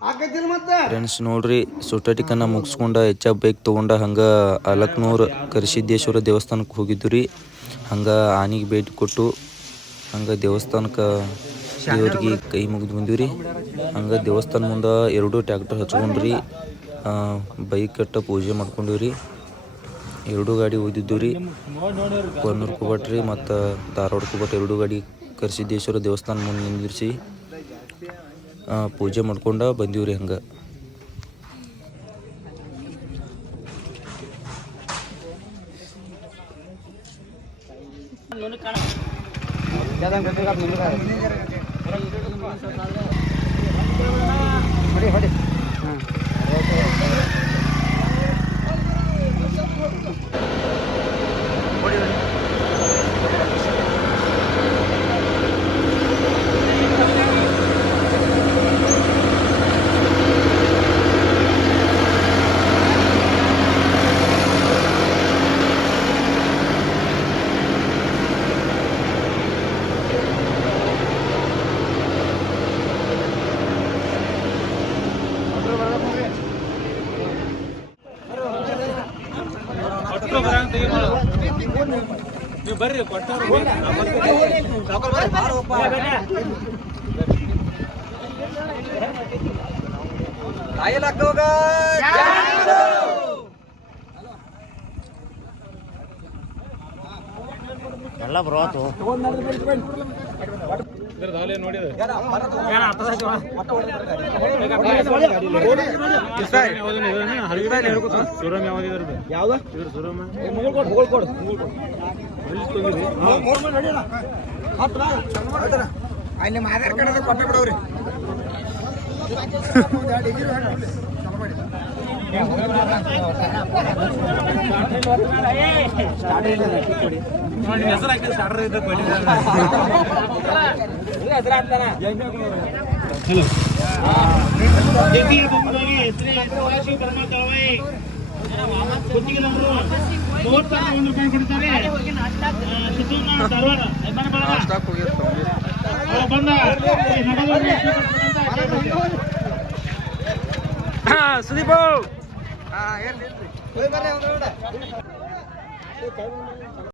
Friends ನೋಡ್ರಿ, ಸುಟ್ಟಟಿಕನ್ನ ಮುಗಿಸ್ಕೊಂಡ ಹೆಚ್ಚ bike ತೊಗೊಂಡ ಹಂಗೆ ಅಲಕ್ನೂರು ಕರಿಸಿದ್ದೇಶ್ವರ ದೇವಸ್ಥಾನಕ್ಕೆ ಹೋಗಿದ್ದು ರೀ. ಹಂಗೆ ಆನೆಗೆ ಭೇಟಿ ಕೊಟ್ಟು ಹಂಗೆ ದೇವಸ್ಥಾನಕ್ಕೆ ದೇವರಿಗೆ ಕೈ ಮುಗಿದು ಬಂದೀವಿ ರೀ. ಹಂಗೆ ದೇವಸ್ಥಾನ ಮುಂದೆ 2 ಟ್ಯಾಕ್ಟರ್ ಹಚ್ಕೊಂಡ್ರಿ, ಬೈಕ್ ಕಟ್ಟ ಪೂಜೆ ಮಾಡ್ಕೊಂಡಿವಿ ರೀ. 2 ಗಾಡಿ ಓದಿದ್ದು ರೀ, ಕೊನ್ನೂರು ಕುಬಟ್ರಿ ಮತ್ತು ಧಾರವಾಡ ಕುಬಟ್ 2 ಗಾಡಿ ಕರಿಸಿದ್ದೇಶ್ವರ ದೇವಸ್ಥಾನ ಮುಂದೆ ನಿಂದಿರಿಸಿ ಪೂಜೆ ಮಾಡ್ಕೊಂಡು ಬಂದೀವಿ ರೀ. ಹಂಗೆ ಬರ್ರಿ ಎಲ್ಲ ಬರೋತು ಅಲ್ಲಿ ಆಧಾರ್ ಕಾರ್ಡ್ ಕೊಟ್ಟ ಬಿಡವ್ರಿ. ಹೆಸರು ಹಾಕಿ ಸ್ಟಾರ್ಟರ್ ಇದ್ದ ಸುದೀಪ್ ಇರ್ಲಿ